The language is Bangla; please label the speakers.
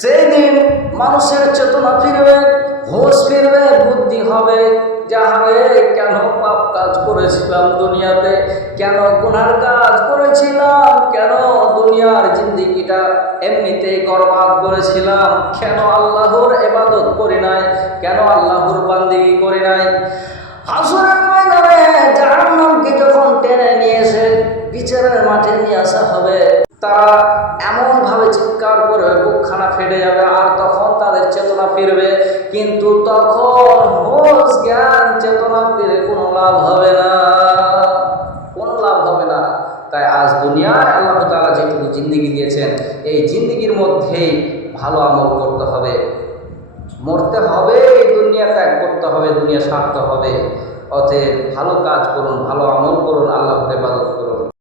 Speaker 1: সেই দিন মানুষের চেতনা ফিরবে, হোশ ফিরবে, বুদ্ধি হবে যাহারে কেন পাপ কাজ করেছিলাম দুনিয়াতে? কেন গুনার কাজ করেছিলাম? কেন দুনিয়ার জিন্দিগিটা এমনিতেই বরবাদ করেছিলাম? কেন আল্লাহর এবাদত করি নাই? কেন আল্লাহর বান্দিগি করি নাই? হাসুরের ময়দানে জাহান্নামকে যখন টেনে নিয়ে এসে বিচারের মাঠে নিয়ে আসা হবে তারা এমনভাবে চিৎকার করে বুকখানা ফেটে যাবে আর তখন তাদের চেতনা ফিরবে। কিন্তু তখন হোশ জ্ঞান চেতনা ফিরে কোনো লাভ হবে না। কোনো লাভ হবে না। তাই আজ দুনিয়ায় আল্লাহ তালা যেটুকু জিন্দিগি দিয়েছেন, এই জিন্দিগির মধ্যেই ভালো আমল করতে হবে। মরতে হবে এই দুনিয়া ত্যাগ করতে হবে, দুনিয়া সারতে হবে। অতএব ভালো কাজ করুন, ভালো আমল করুন, আল্লাহর ইবাদত করুন।